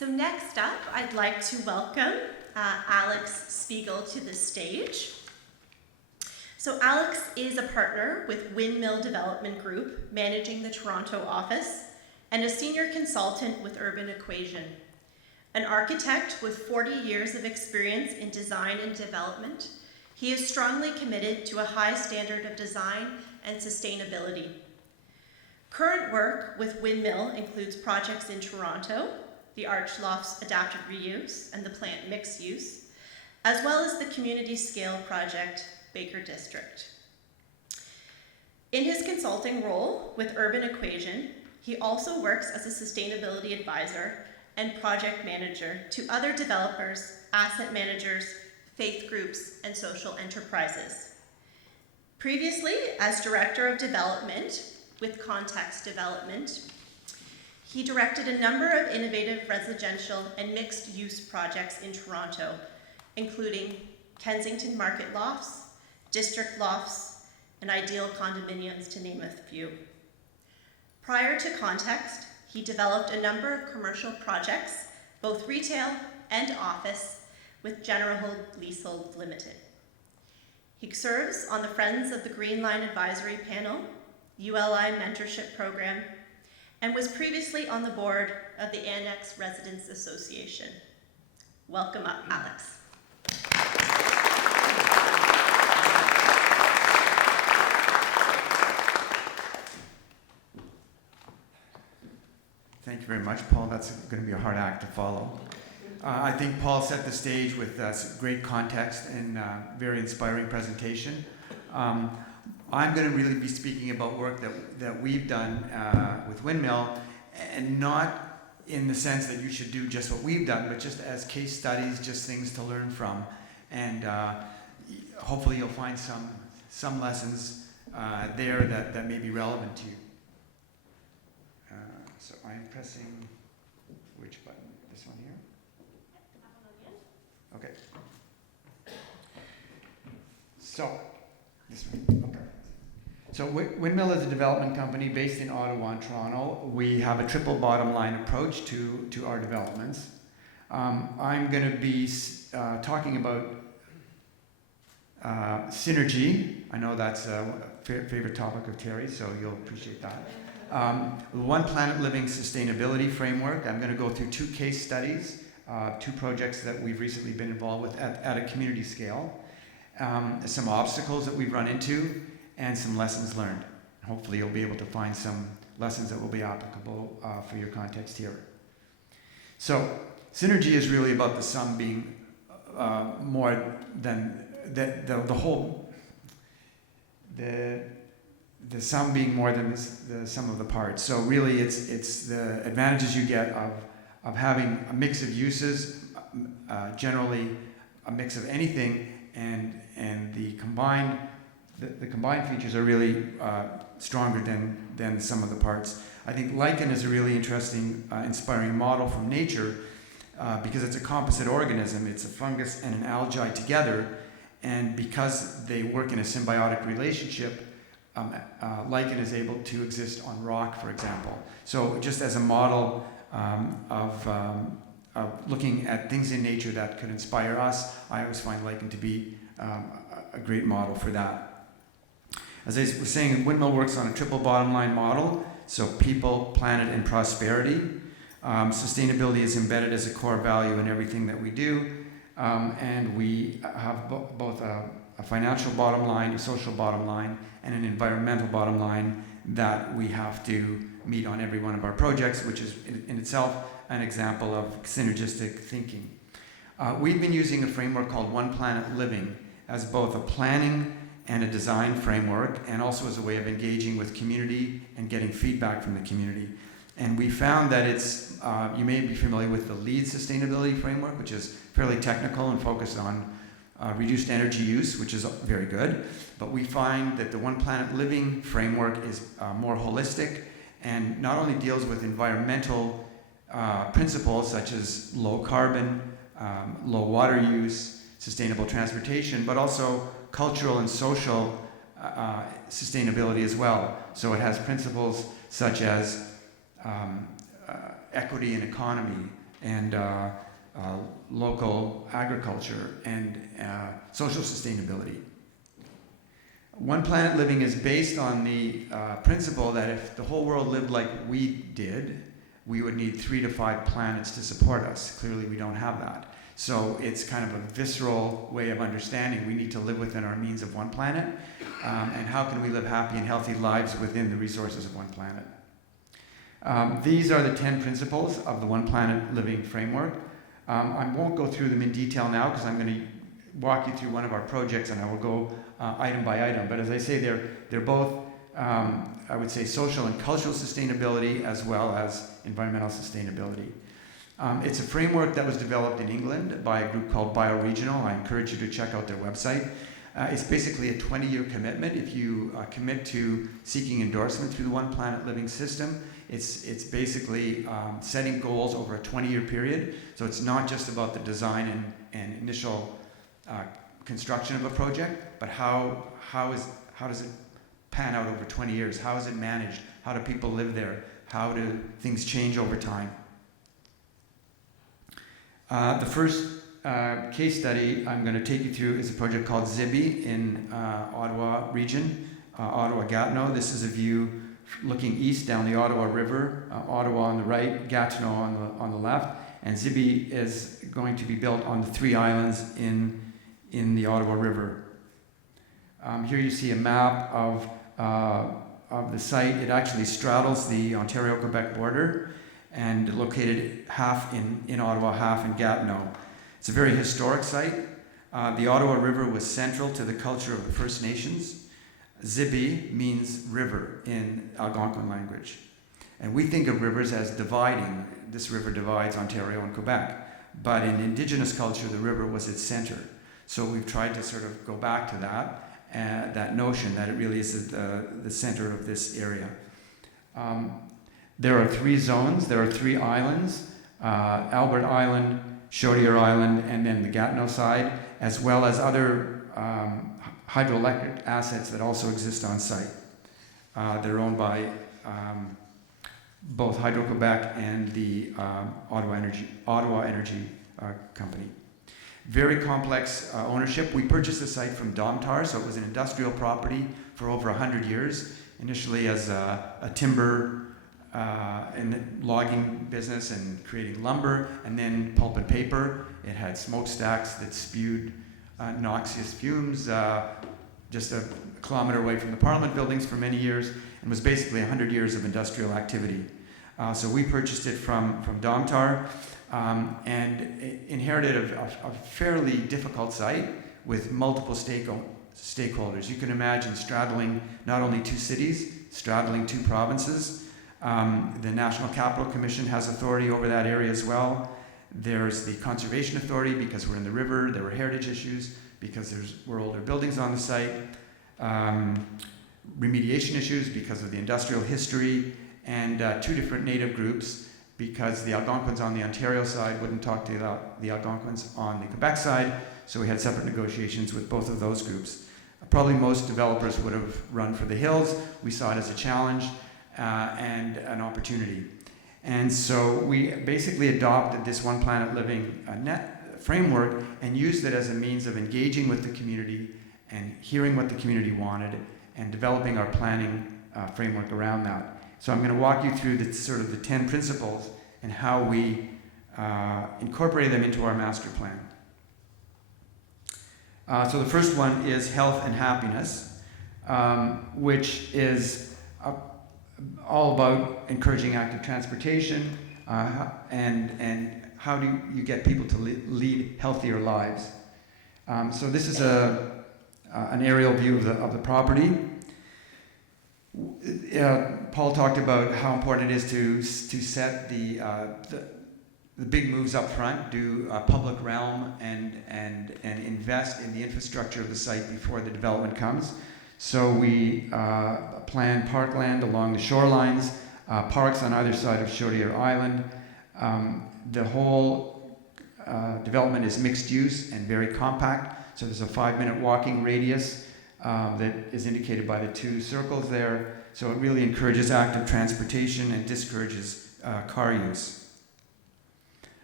So next up, I'd like to welcome Alex Speigel to the stage. So Alex is a partner with Windmill Development Group, managing the Toronto office, and a senior consultant with Urban Equation. An architect with 40 years of experience in design and development, he is strongly committed to a high standard of design and sustainability. Current work with Windmill includes projects in Toronto, the Arch Loft's adaptive reuse and the plant mixed use, as well as the community scale project, Baker District. In his consulting role with Urban Equation, he also works as a sustainability advisor and project manager to other developers, asset managers, faith groups, and social enterprises. Previously, as Director of Development with Context Development, he directed a number of innovative residential and mixed-use projects in Toronto, including Kensington Market Lofts, District Lofts, and Ideal Condominiums, to name a few. Prior to Context, he developed a number of commercial projects, both retail and office, with General Leasehold Limited. He serves on the Friends of the Green Line Advisory Panel, ULI Mentorship Program, and was previously on the board of the Annex Residents Association. Welcome up, Alex. Thank you very much, Paul. That's going to be a hard act to follow. I think Paul set the stage with great context and very inspiring presentation. I'm going to really be speaking about work that we've done with Windmill, and not in the sense that you should do just what we've done, but just as case studies, just things to learn from. And hopefully you'll find some lessons there that may be relevant to you. So I'm pressing which button? This one here? Okay. So, this one. Okay. So Windmill is a development company based in Ottawa and Toronto. We have a triple bottom line approach to our developments. I'm going to be talking about synergy. I know that's a favorite topic of Terry, so you'll appreciate that. One Planet Living Sustainability Framework. I'm going to go through two case studies, two projects that we've recently been involved with at a community scale, some obstacles that we've run into, and some lessons learned. Hopefully you'll be able to find some lessons that will be applicable for your context here. So synergy is really about the sum being more than the whole, the sum being more than the sum of the parts. So really it's the advantages you get of having a mix of uses, generally a mix of anything, and the combined features are really stronger than the sum of the parts. I think lichen is a really interesting, inspiring model from nature because it's a composite organism. It's a fungus and an algae together, and because they work in a symbiotic relationship, lichen is able to exist on rock, for example. So just as a model of looking at things in nature that could inspire us, I always find lichen to be a great model for that. As I was saying, Windmill works on a triple bottom line model, so people, planet, and prosperity. Sustainability is embedded as a core value in everything that we do, and we have both a financial bottom line, a social bottom line, and an environmental bottom line that we have to meet on every one of our projects, which is in itself an example of synergistic thinking. We've been using a framework called One Planet Living as both a planning and a design framework, and also as a way of engaging with community and getting feedback from the community. And we found that it's, you may be familiar with the LEED sustainability framework, which is fairly technical and focused on reduced energy use, which is very good. But we find that the One Planet Living framework is more holistic and not only deals with environmental principles such as low carbon, low water use, sustainable transportation, but also cultural and social sustainability as well. So it has principles such as equity in economy, and local agriculture and social sustainability. One Planet Living is based on the principle that if the whole world lived like we did, we would need 3 to 5 planets to support us. Clearly, we don't have that. So it's kind of a visceral way of understanding we need to live within our means of one planet, and how can we live happy and healthy lives within the resources of one planet. These are the 10 principles of the One Planet Living framework. I won't go through them in detail now because I'm going to walk you through one of our projects and I will go item by item. But as I say, they're both, I would say, social and cultural sustainability as well as environmental sustainability. It's a framework that was developed in England by a group called Bioregional. I encourage you to check out their website. It's basically a 20-year commitment. If you commit to seeking endorsement through the One Planet Living system, it's basically setting goals over a 20-year period. So it's not just about the design and initial construction of a project, but how does it pan out over 20 years? How is it managed? How do people live there? How do things change over time? The first case study I'm going to take you through is a project called Zibi in Ottawa region, Ottawa-Gatineau. This is a view looking east down the Ottawa River, Ottawa on the right, Gatineau on the left, and Zibi is going to be built on the 3 islands in the Ottawa River. Here you see a map of the site. It actually straddles the Ontario-Quebec border and located half in Ottawa, half in Gatineau. It's a very historic site. The Ottawa River was central to the culture of the First Nations. Zibi means river in Algonquin language. And we think of rivers as dividing. This river divides Ontario and Quebec. But in Indigenous culture, the river was its center. So we've tried to sort of go back to that notion that it really is the center of this area. There are 3 zones. There are 3 islands, Albert Island, Chaudière Island, and then the Gatineau side, as well as other hydroelectric assets that also exist on site. They're owned by both Hydro-Quebec and the Ottawa Energy Company. Very complex ownership. We purchased the site from Domtar, so it was an industrial property for over 100 years, initially as a timber and logging business and creating lumber, and then pulp and paper. It had smokestacks that spewed noxious fumes just a kilometer away from the Parliament buildings for many years, and was basically 100 years of industrial activity. So we purchased it from Domtar and inherited a fairly difficult site with multiple stakeholders. You can imagine straddling not only 2 cities, straddling 2 provinces. The National Capital Commission has authority over that area as well. There's the Conservation Authority because we're in the river. There were heritage issues because were older buildings on the site. Remediation issues because of the industrial history, and 2 different native groups because the Algonquins on the Ontario side wouldn't talk to the Algonquins on the Quebec side, so we had separate negotiations with both of those groups. Probably most developers would have run for the hills. We saw it as a challenge and an opportunity. And so we basically adopted this One Planet Living framework and used it as a means of engaging with the community and hearing what the community wanted and developing our planning framework around that. So I'm going to walk you through the 10 principles and how we incorporated them into our master plan. So the first one is health and happiness, which is all about encouraging active transportation and how do you get people to lead healthier lives. So this is an aerial view of the property. Paul talked about how important it is to set the big moves up front, do public realm and invest in the infrastructure of the site before the development comes. So we plan parkland along the shorelines, parks on either side of Chaudière Island. The whole development is mixed use and very compact. So there's a 5-minute walking radius that is indicated by the 2 circles there. So it really encourages active transportation and discourages car use.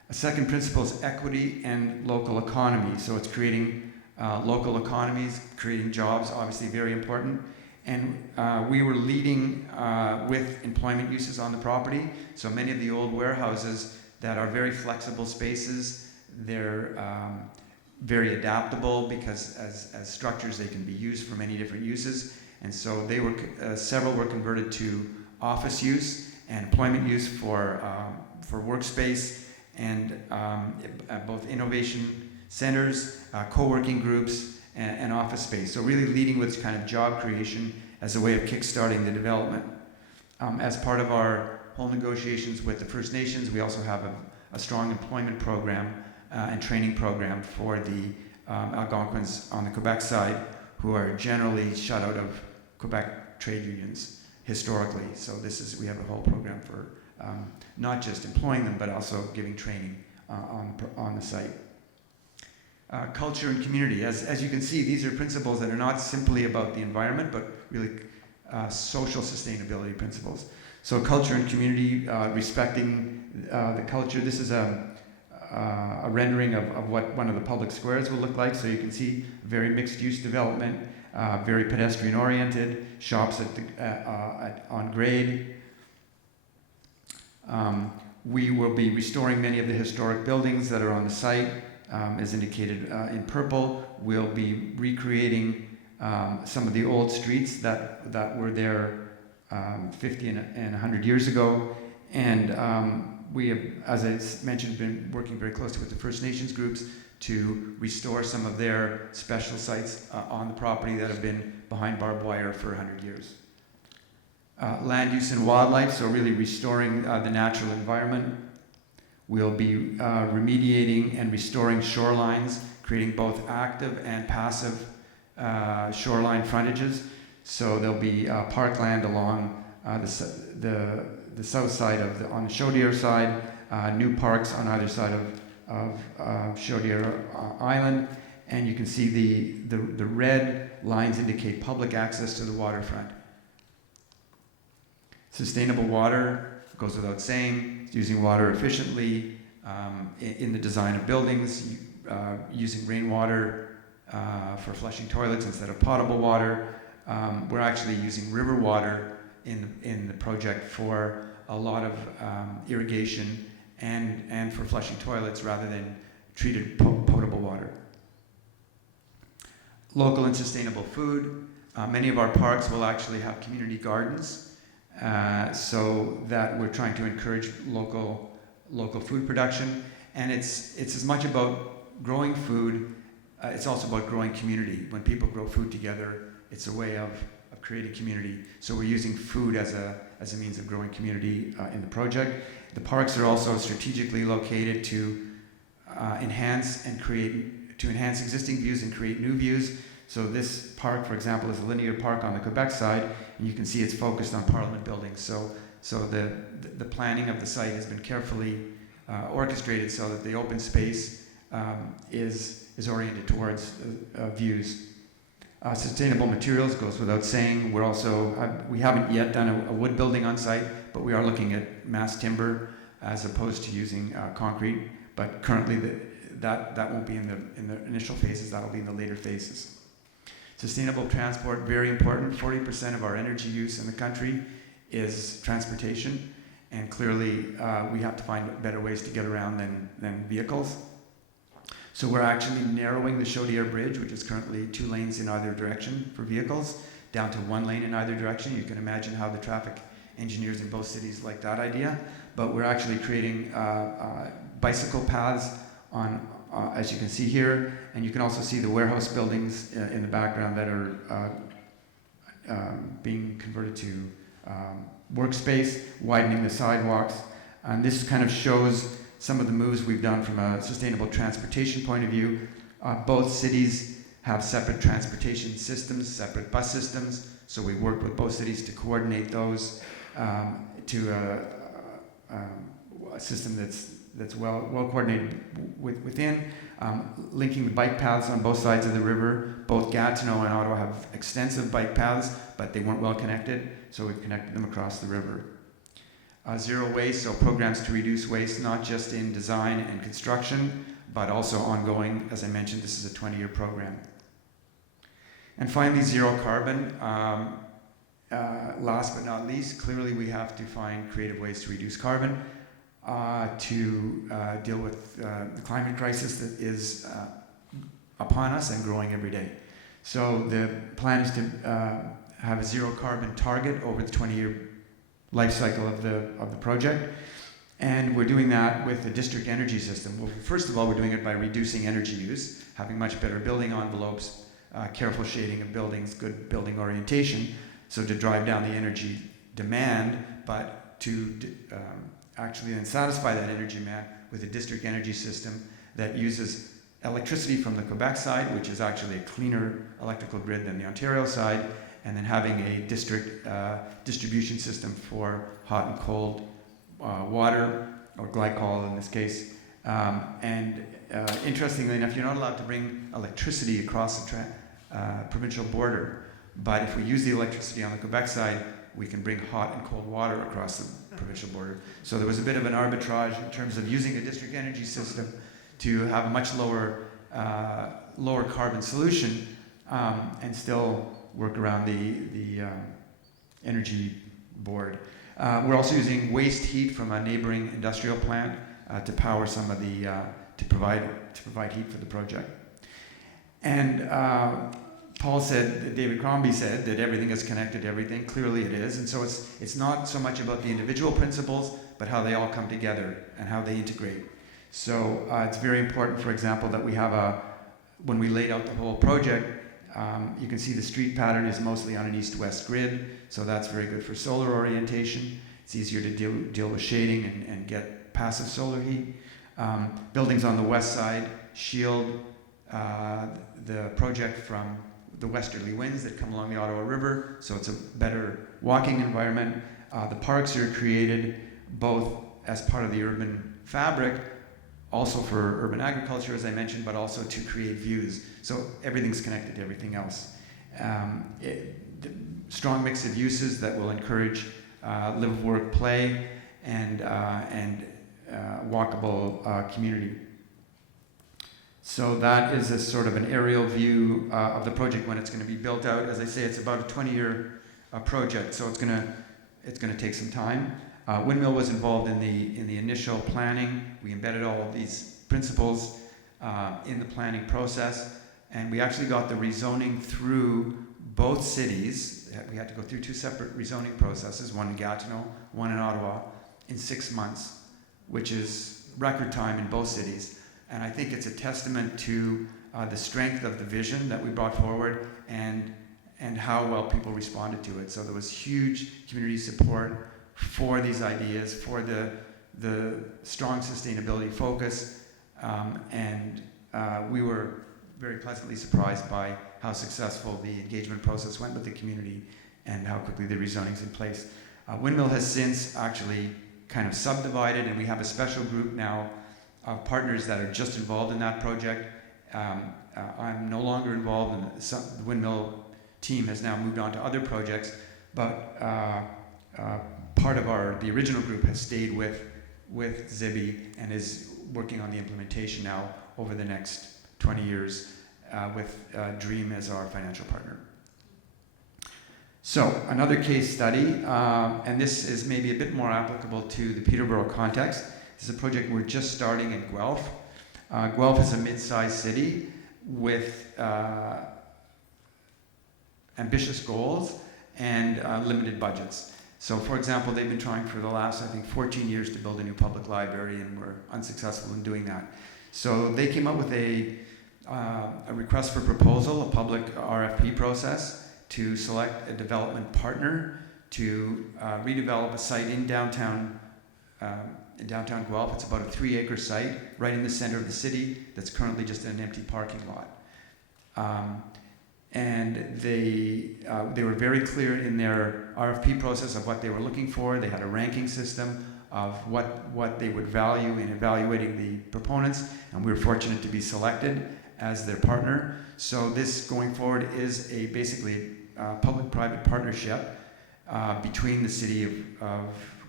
A second principle is equity and local economy. So it's creating local economies, creating jobs, obviously very important. And we were leading with employment uses on the property. So many of the old warehouses that are very flexible spaces, they're very adaptable because as structures they can be used for many different uses. And so they were several were converted to office use and employment use for workspace and both innovation centers, co-working groups, and office space. So really leading with kind of job creation as a way of kickstarting the development. As part of our whole negotiations with the First Nations, we also have a strong employment program and training program for the Algonquins on the Quebec side, who are generally shut out of Quebec trade unions historically. So we have a whole program for not just employing them, but also giving training on the site. Culture and community. As you can see, these are principles that are not simply about the environment, but really social sustainability principles. So culture and community, respecting the culture. This is a rendering of what one of the public squares will look like. So you can see very mixed-use development, very pedestrian-oriented, shops on grade. We will be restoring many of the historic buildings that are on the site, as indicated in purple. We'll be recreating some of the old streets that were there 50 and 100 years ago. And we have, as I mentioned, been working very closely with the First Nations groups to restore some of their special sites on the property that have been behind barbed wire for 100 years. Land use and wildlife, so really restoring the natural environment. We'll be remediating and restoring shorelines, creating both active and passive shoreline frontages. So there'll be parkland along the south side on the Chaudière side, new parks on either side of Chaudière Island, and you can see the red lines indicate public access to the waterfront. Sustainable water goes without saying, using water efficiently in the design of buildings, using rainwater for flushing toilets instead of potable water. We're actually using river water in the project for a lot of irrigation and for flushing toilets rather than treated potable water. Local and sustainable food. Many of our parks will actually have community gardens, so that we're trying to encourage local food production. And it's as much about growing food, it's also about growing community. When people grow food together, it's a way of creating community. So we're using food as a means of growing community in the project. The parks are also strategically located to enhance existing views and create new views. So this park, for example, is a linear park on the Quebec side, and you can see it's focused on Parliament buildings. So the planning of the site has been carefully orchestrated so that the open space is oriented towards views. Sustainable materials goes without saying. We haven't yet done a wood building on site, but we are looking at mass timber as opposed to using concrete. But currently, that won't be in the initial phases. That'll be in the later phases. Sustainable transport, very important. 40% of our energy use in the country is transportation, and clearly we have to find better ways to get around than vehicles. So we're actually narrowing the Chaudière Bridge, which is currently 2 lanes in either direction for vehicles, down to 1 lane in either direction. You can imagine how the traffic engineers in both cities like that idea. But we're actually creating bicycle paths as you can see here, and you can also see the warehouse buildings in the background that are being converted to workspace, widening the sidewalks. And this kind of shows some of the moves we've done from a sustainable transportation point of view. Both cities have separate transportation systems, separate bus systems, so we work with both cities to coordinate those to a system that's well coordinated within, linking the bike paths on both sides of the river. Both Gatineau and Ottawa have extensive bike paths, but they weren't well connected, so we've connected them across the river. zero waste, so programs to reduce waste, not just in design and construction, but also ongoing. As I mentioned, this is a 20-year program. And finally, zero carbon. Last but not least, clearly we have to find creative ways to reduce carbon to deal with the climate crisis that is upon us and growing every day. So the plan is to have a zero carbon target over the 20-year life cycle of the project. And we're doing that with the district energy system. Well, first of all, we're doing it by reducing energy use, having much better building envelopes, careful shading of buildings, good building orientation, so to drive down the energy demand, but to actually then satisfy that energy demand with a district energy system that uses electricity from the Quebec side, which is actually a cleaner electrical grid than the Ontario side, and then having a district distribution system for hot and cold water, or glycol in this case. Interestingly enough, you're not allowed to bring electricity across the provincial border, but if we use the electricity on the Quebec side, we can bring hot and cold water across the provincial border. So there was a bit of an arbitrage in terms of using a district energy system to have a much lower carbon solution and still work around the energy board. We're also using waste heat from a neighboring industrial plant to power some of the to provide heat for the project. And Paul said, David Crombie said that everything is connected to everything. Clearly it is, and so it's not so much about the individual principles, but how they all come together and how they integrate. So it's very important, for example, that we have when we laid out the whole project, you can see the street pattern is mostly on an east-west grid, so that's very good for solar orientation. It's easier to deal with shading and get passive solar heat. Buildings on the west side shield the project from the westerly winds that come along the Ottawa River, so it's a better walking environment. The parks are created both as part of the urban fabric, also for urban agriculture, as I mentioned, but also to create views. So everything's connected to everything else. Strong mix of uses that will encourage live, work, play, and walkable community. So that is a sort of an aerial view of the project when it's going to be built out. As I say, it's about a 20-year project, so it's going to take some time. Windmill was involved in the initial planning. We embedded all of these principles in the planning process, and we actually got the rezoning through both cities. We had to go through two separate rezoning processes, one in Gatineau, one in Ottawa, in 6 months, which is record time in both cities. And I think it's a testament to the strength of the vision that we brought forward and how well people responded to it. So there was huge community support for these ideas, for the strong sustainability focus, and we were very pleasantly surprised by how successful the engagement process went with the community and how quickly the rezoning's in place. Windmill has since actually kind of subdivided, and we have a special group now of partners that are just involved in that project. I'm no longer involved, and the Windmill team has now moved on to other projects, but part of the original group has stayed with Zibi and is working on the implementation now over the next 20 years with Dream as our financial partner. So another case study, and this is maybe a bit more applicable to the Peterborough context. This is a project we're just starting in Guelph. Guelph is a mid-sized city with ambitious goals and limited budgets. So for example, they've been trying for the last, I think, 14 years to build a new public library, and were unsuccessful in doing that. So they came up with a request for proposal, a public RFP process, to select a development partner to redevelop a site in downtown Guelph. It's about a 3-acre site right in the center of the city that's currently just an empty parking lot. And they were very clear in their RFP process of what they were looking for. They had a ranking system of what they would value in evaluating the proponents, and we were fortunate to be selected as their partner. So this, going forward, is basically a public-private partnership between the City of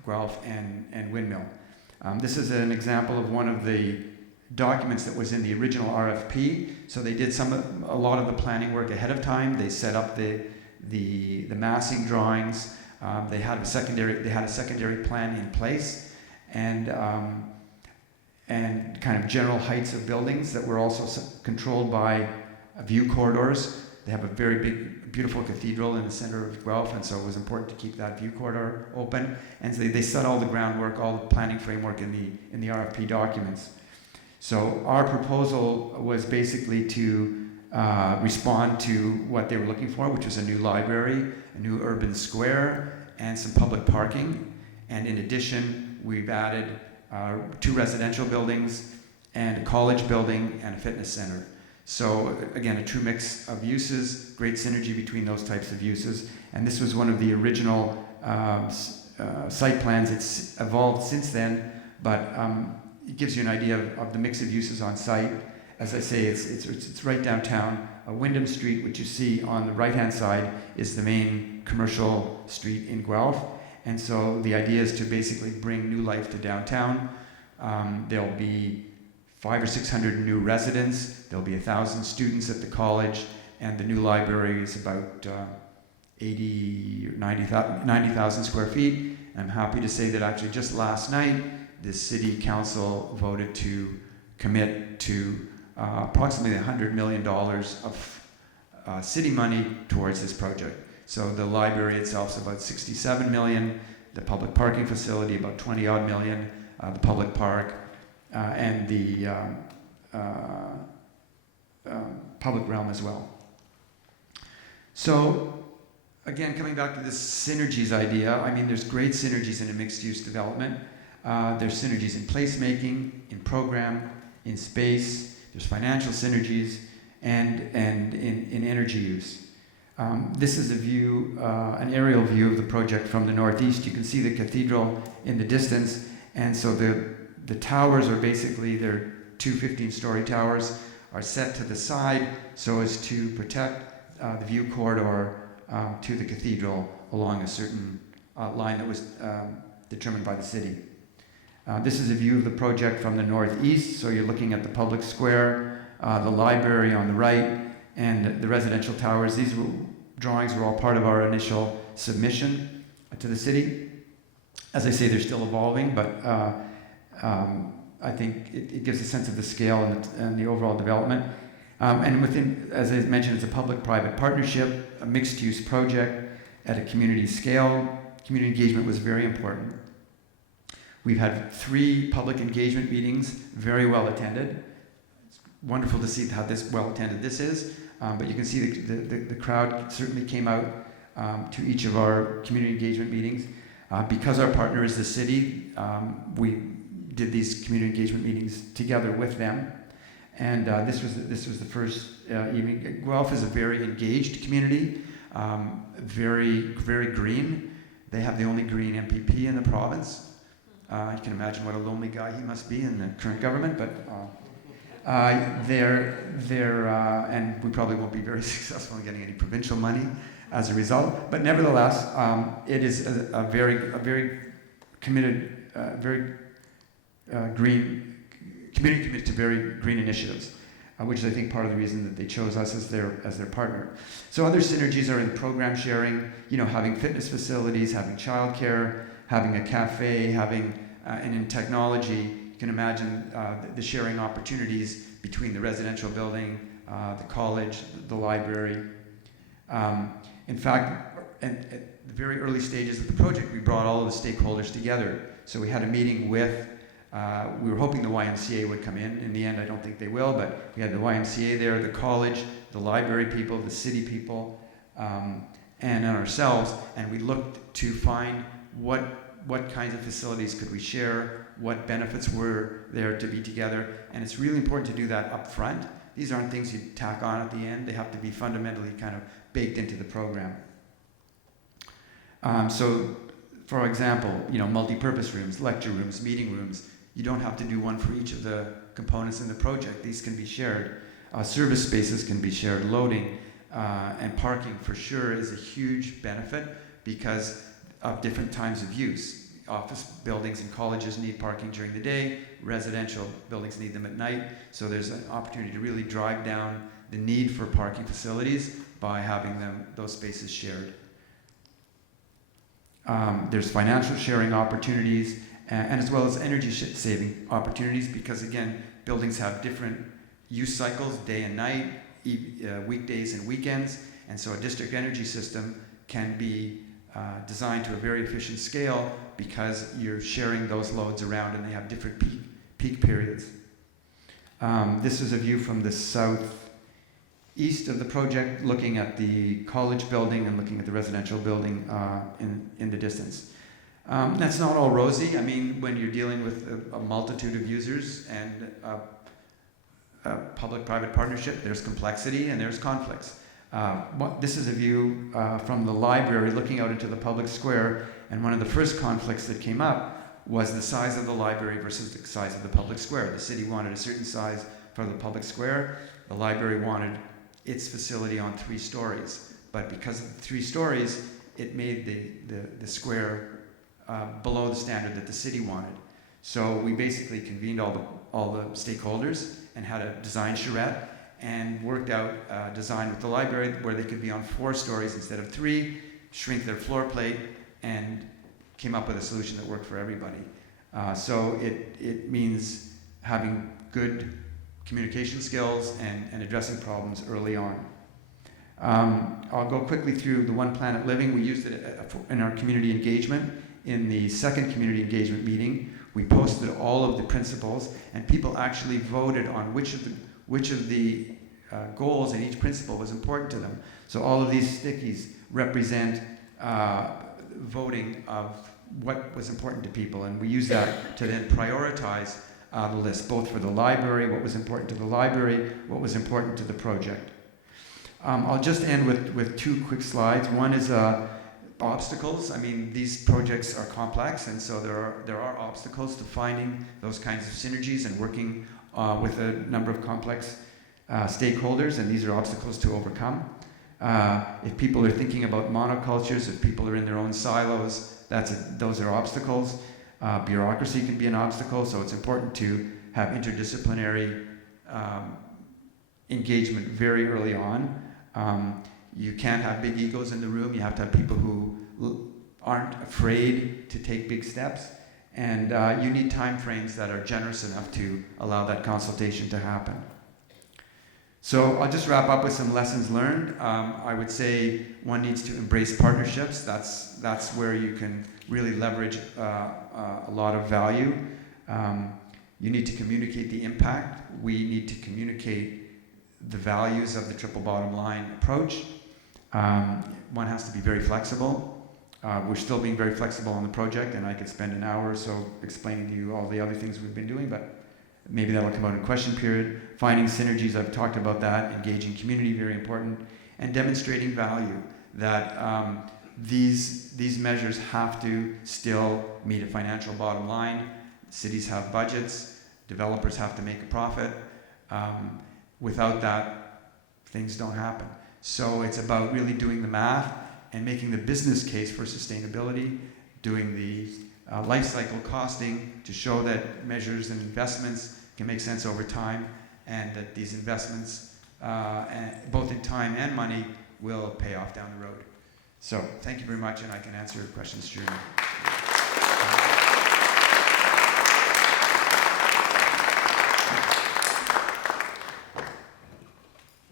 Guelph and Windmill. This is an example of one of the documents that was in the original RFP. So they did a lot of the planning work ahead of time. They set up the massing drawings. They had a secondary plan in place, and kind of general heights of buildings that were also controlled by view corridors. They have a very big, beautiful cathedral in the center of Guelph, and so it was important to keep that view corridor open. And so they set all the groundwork, all the planning framework in the RFP documents. So our proposal was basically to respond to what they were looking for, which was a new library, a new urban square, and some public parking. And in addition, we've added 2 residential buildings and a college building and a fitness center. So again, a true mix of uses, great synergy between those types of uses. And this was one of the original site plans. It's evolved since then, but it gives you an idea of the mix of uses on site. As I say, it's right downtown. Wyndham Street, which you see on the right-hand side, is the main commercial street in Guelph. And so the idea is to basically bring new life to downtown. There'll be 500 or 600 new residents. There'll be 1,000 students at the college, and the new library is about 80 or 90,000 square feet. And I'm happy to say that actually just last night, the city council voted to commit to approximately $100 million of city money towards this project. So the library itself is about 67 million, the public parking facility about 20 odd million, the public park, and the public realm as well. So again, coming back to this synergies idea, I mean, there's great synergies in a mixed-use development. There's synergies in placemaking, in program, in space. There's financial synergies, and in energy use. This is a view, an aerial view of the project from the northeast. You can see the cathedral in the distance, and so the towers are basically, they're 2 15-story towers, are set to the side so as to protect the view corridor to the cathedral along a certain line that was determined by the city. This is a view of the project from the northeast, so you're looking at the public square, the library on the right, and the residential towers. These drawings were all part of our initial submission to the city. As I say, they're still evolving, but I think it gives a sense of the scale and the overall development. And within, as I mentioned, it's a public-private partnership, a mixed-use project at a community scale. Community engagement was very important. We've had 3 public engagement meetings, very well attended. It's wonderful to see how well attended this is, but you can see the crowd certainly came out to each of our community engagement meetings. Because our partner is the city, we did these community engagement meetings together with them, and this was the first evening. Guelph is a very engaged community, very green. They have the only green MPP in the province. You can imagine what a lonely guy he must be in the current government, but and we probably won't be very successful in getting any provincial money as a result. But nevertheless, it is a very committed, green community committed to very green initiatives, which is, I think, part of the reason that they chose us as their partner. So other synergies are in program sharing, having fitness facilities, having childcare, having a cafe, and in technology, you can imagine the sharing opportunities between the residential building, the college, the library. In fact, at the very early stages of the project, we brought all of the stakeholders together. So we had a meeting with, we were hoping the YMCA would come in. In the end, I don't think they will, but we had the YMCA there, the college, the library people, the city people, and ourselves, and we looked to find what kinds of facilities could we share, what benefits were there to be together, and it's really important to do that up front. These aren't things you tack on at the end. They have to be fundamentally kind of baked into the program. So, for example, multi-purpose rooms, lecture rooms, meeting rooms. You don't have to do one for each of the components in the project. These can be shared. Service spaces can be shared. Loading and parking for sure is a huge benefit because of different times of use. office buildings and colleges need parking during the day, residential buildings need them at night, so there's an opportunity to really drive down the need for parking facilities by having those spaces shared. There's financial sharing opportunities, and as well as energy saving opportunities, because again, buildings have different use cycles, day and night, weekdays and weekends, and so a district energy system can be designed to a very efficient scale because you're sharing those loads around and they have different peak periods. This is a view from the southeast of the project, looking at the college building and looking at the residential building in the distance. That's not all rosy. I mean, when you're dealing with a multitude of users and a public-private partnership, there's complexity and there's conflicts. This is a view from the library looking out into the public square, and one of the first conflicts that came up was the size of the library versus the size of the public square. The city wanted a certain size for the public square. The library wanted its facility on 3 stories, but because of the 3 stories, it made the square below the standard that the city wanted. So we basically convened all the stakeholders and had a design charrette and worked out a design with the library where they could be on 4 stories instead of 3, shrink their floor plate, and came up with a solution that worked for everybody. So it means having good communication skills and addressing problems early on. I'll go quickly through the One Planet Living. We used it in our community engagement. In the second community engagement meeting, we posted all of the principles, and people actually voted on which of the goals in each principle was important to them. So all of these stickies represent voting of what was important to people, and we use that to then prioritize the list, both for the library, what was important to the library, what was important to the project. I'll just end with 2 quick slides. One is obstacles. I mean, these projects are complex, and so there are obstacles to finding those kinds of synergies and working with a number of complex stakeholders, and these are obstacles to overcome. If people are thinking about monocultures, if people are in their own silos, those are obstacles. Bureaucracy can be an obstacle, so it's important to have interdisciplinary engagement very early on. You can't have big egos in the room. You have to have people who aren't afraid to take big steps. And you need time frames that are generous enough to allow that consultation to happen. So I'll just wrap up with some lessons learned. I would say one needs to embrace partnerships. That's where you can really leverage a lot of value. You need to communicate the impact. We need to communicate the values of the triple bottom line approach. One has to be very flexible. We're still being very flexible on the project, and I could spend an hour or so explaining to you all the other things we've been doing, but maybe that'll come out in question period. Finding synergies, I've talked about that. Engaging community, very important. And demonstrating value, that these measures have to still meet a financial bottom line. Cities have budgets. Developers have to make a profit. Without that, things don't happen. So it's about really doing the math and making the business case for sustainability, doing the life cycle costing to show that measures and investments can make sense over time, and that these investments, both in time and money, will pay off down the road. So thank you very much, and I can answer questions during